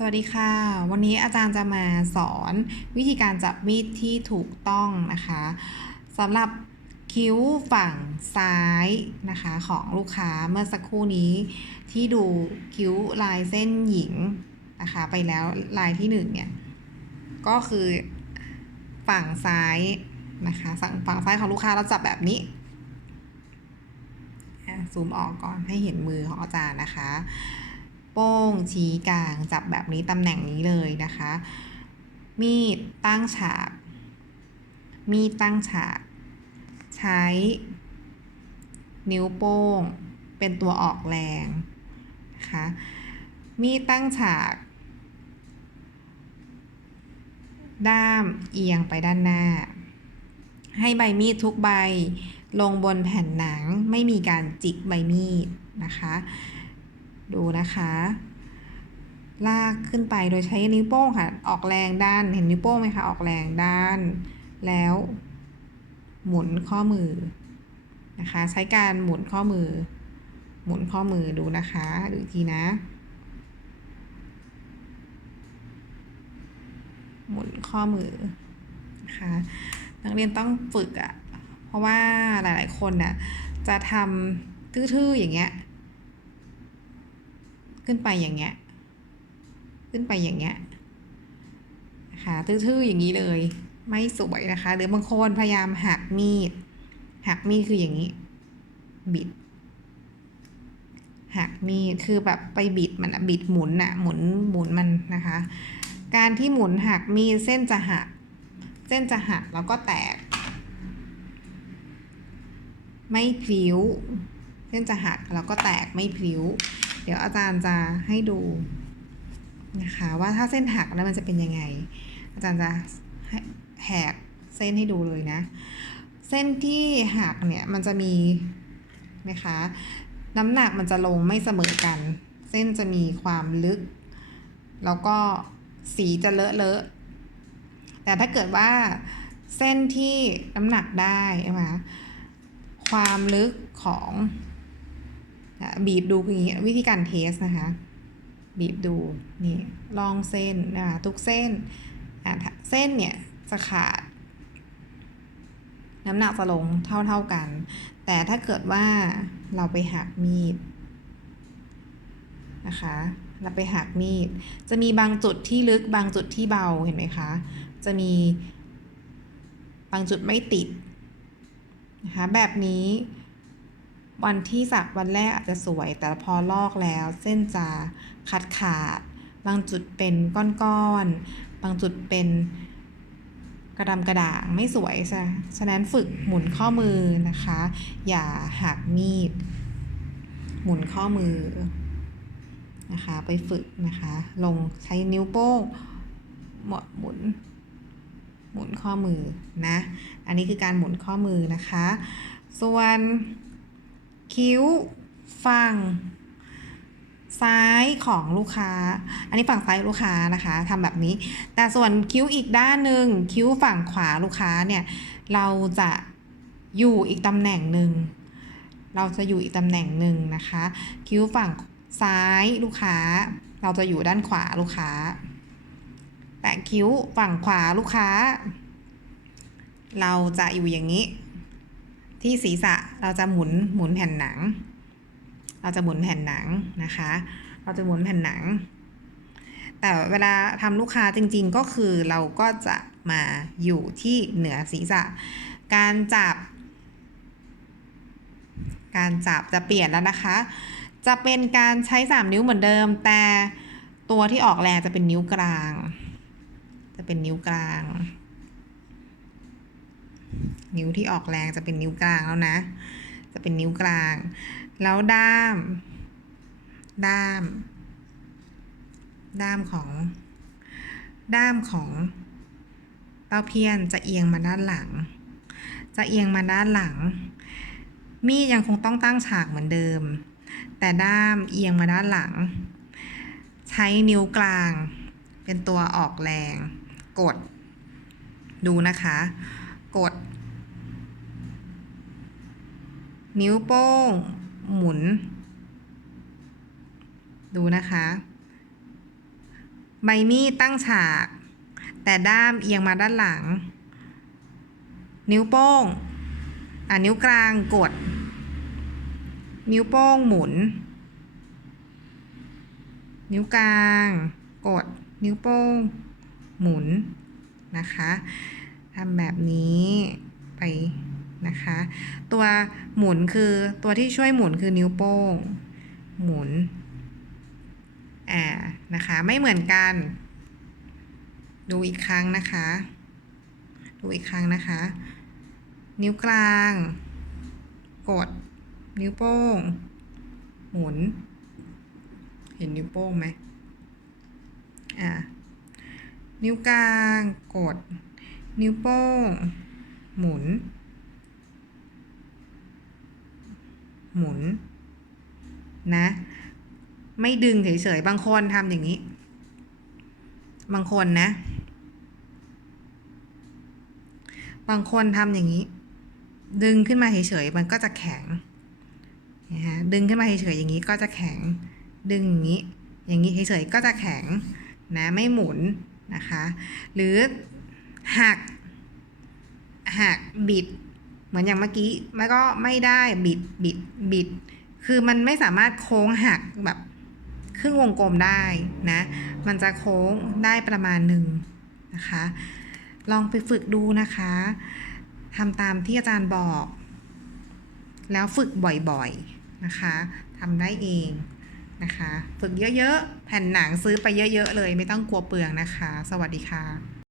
สวัสดีค่ะ วันนี้อาจารย์จะมาสอนวิธีการจับมีดที่ถูกต้องนะคะสำหรับคิ้วฝั่งซ้ายนะคะของลูกค้าเมื่อสักครู่นี้ที่ดูคิ้วลายเส้นหญิงนะคะไปแล้วลายที่หนึ่งเนี่ยก็คือฝั่งซ้ายนะคะฝั่งซ้ายของลูกค้าเราจับแบบนี้ซูมออกก่อนให้เห็นมือของอาจารย์นะคะ ป้งชี้กลาง จับแบบนี้ตำแหน่งนี้เลยนะคะ มีดตั้งฉาก มีดตั้งฉาก ใช้ นิ้วโป้ง เป็นตัวออกแรงนะคะมีดตั้งฉาก ด้ามเอียงไปด้านหน้า ให้ใบมีดทุกใบลงบนแผ่นหนังไม่มีการจิกใบมีดนะคะ ดูนะคะ ลากขึ้นไปโดยใช้นิ้วโป้งค่ะ ออกแรงด้าน เห็นนิ้วโป้งไหมคะ ออกแรงด้าน แล้ว หมุนข้อมือนะคะ ใช้การหมุนข้อมือ หมุนข้อมือดูนะคะ ดูอีกทีนะ หมุนข้อมือนะคะนักเรียนต้องฝึกอะ่ะ เพราะว่าหลาย ๆ คนน่ะจะทำทื่อ ๆ อย่างเงี้ย ขึ้นไปอย่างเงี้ย ขึ้นไปอย่างเงี้ยนะคะทื่อๆอย่างนี้เลย ไม่สวยนะคะ หรือบางคนพยายามหักมีด หักมีดคืออย่างนี้ บิด หักมีดคือแบบไปบิดมันอะบิดหมุนอะหมุนหมุนมันนะคะ การที่หมุนหักมีดเส้นจะหัก เส้นจะหักแล้วก็แตก ไม่พลิ้ว เส้นจะหักแล้วก็แตกไม่พลิ้ว ดี๋ยวอาจารย์จะให้ดูนะคะว่าถ้าเส้นหักแล้วมันจะเป็นยังไง อาจารย์จะแหกเส้นให้ดูเลยนะ เส้นที่หักเนี่ยมันจะมีนะคะน้ำหนักมันจะลงไม่เสมอกัน เส้นจะมีความลึก แล้วก็สีจะเลอะเลอะแต่ถ้าเกิดว่าเส้นที่น้ำหนักได้ใช่ไหมความลึกของ บีบดูอย่างนี้วิธีการเทสนะคะ บีบดูนี่ลองเส้นนะคะทุกเส้นเส้นเนี่ยจะขาด น้ำหนักจะลงเท่าเท่ากัน แต่ถ้าเกิดว่าเราไปหักมีดนะคะเราไปหักมีด จะมีบางจุดที่ลึกบางจุดที่เบาเห็นไหมคะ จะมีบางจุดไม่ติดนะคะแบบนี้ วันที่สักวันแรกอาจจะสวย แต่พอลอกแล้ว เส้นจะขาดขาด บางจุดเป็นก้อนๆ บางจุดเป็นกระดำกระด่างไม่สวยใช่ฉะนั้นฝึกหมุนข้อมือนะคะ อย่าหักมีด หมุนข้อมือนะคะ ไปฝึกนะคะ ลงใช้นิ้วโป้งหมุน หมุนข้อมือนะ อันนี้คือการหมุนข้อมือนะคะ ส่วน คิ้ว ฝั่ง ซ้ายของลูกค้า อันนี้ฝั่งซ้ายลูกค้านะคะทำแบบนี้ แต่ส่วนคิ้วอีกด้านหนึ่งคิ้วฝั่งขวาลูกค้าเนี่ย เราจะอยู่อีกตำแหน่งหนึ่ง เราจะอยู่อีกตำแหน่งหนึ่งนะคะ คิ้วฝั่งซ้ายลูกค้า เราจะอยู่ด้านขวาลูกค้า แต่คิ้วฝั่งขวาลูกค้า เราจะอยู่อย่างนี้ ที่ศีรษะเราจะหมุนหมุนแผ่นหนัง เราจะหมุนแผ่นหนังนะคะ เราจะหมุนแผ่นหนัง แต่เวลาทำลูกค้าจริง ๆ ก็คือเราก็จะมาอยู่ที่เหนือศีรษะ การจับ การจับจะเปลี่ยนแล้วนะคะ จะเป็นการใช้ 3 นิ้วเหมือนเดิม แต่ตัวที่ออกแรงจะเป็นนิ้วกลาง จะเป็นนิ้วกลาง นิ้วที่ออกแรงจะเป็นนิ้วกลางแล้วนะ จะเป็นนิ้วกลาง แล้วด้าม ด้าม ด้ามของ ด้ามของเต้าเพี้ยนจะเอียงมาด้านหลัง จะเอียงมาด้านหลัง มีดยังคงต้องตั้งฉากเหมือนเดิม แต่ด้ามเอียงมาด้านหลัง ใช้นิ้วกลาง เป็นตัวออกแรง กด ดูนะคะ กด นิ้วโป้ง หมุน ดูนะคะ ใบมีดตั้งฉาก แต่ด้ามเอียงมาด้านหลัง นิ้วโป้ง อะนิ้วกลางกด นิ้วโป้งหมุน นิ้วกลาง กด นิ้วโป้ง หมุนนะคะ ทำแบบนี้ไปนะคะ ตัวหมุนคือตัวที่ช่วยหมุนคือนิ้วโป้ง หมุน อ่า นะคะ ไม่เหมือนกัน ดูอีกครั้งนะคะ ดูอีกครั้งนะคะ นิ้วกลาง กด นิ้วโป้ง หมุน เห็นนิ้วโป้งไหมอ่า นิ้วกลาง กด นิ้วโป้ง หมุน หมุน นะ ไม่ดึงเฉยๆ บางคนทำอย่างนี้ บางคนนะ บางคนทำอย่างนี้ ดึงขึ้นมาเฉยๆ มันก็จะแข็งนะคะดึงขึ้นมาเฉยๆ อย่างนี้ก็จะแข็ง ดึงอย่างนี้ อย่างนี้เฉยๆ ก็จะแข็งนะ ไม่หมุนนะคะ หรือ หักหักบิด เหมือนอย่างเมื่อกี้มันก็ไม่ได้บิดบิดบิด คือมันไม่สามารถโค้งหักแบบครึ่งวงกลมได้นะ มันจะโค้งได้ประมาณหนึ่งนะคะ ลองไปฝึกดูนะคะทำตามที่อาจารย์บอก แล้วฝึกบ่อยๆนะคะทำได้เองนะคะ ฝึกเยอะๆ แผ่นหนังซื้อไปเยอะๆเลย ไม่ต้องกลัวเปลืองนะคะ สวัสดีค่ะ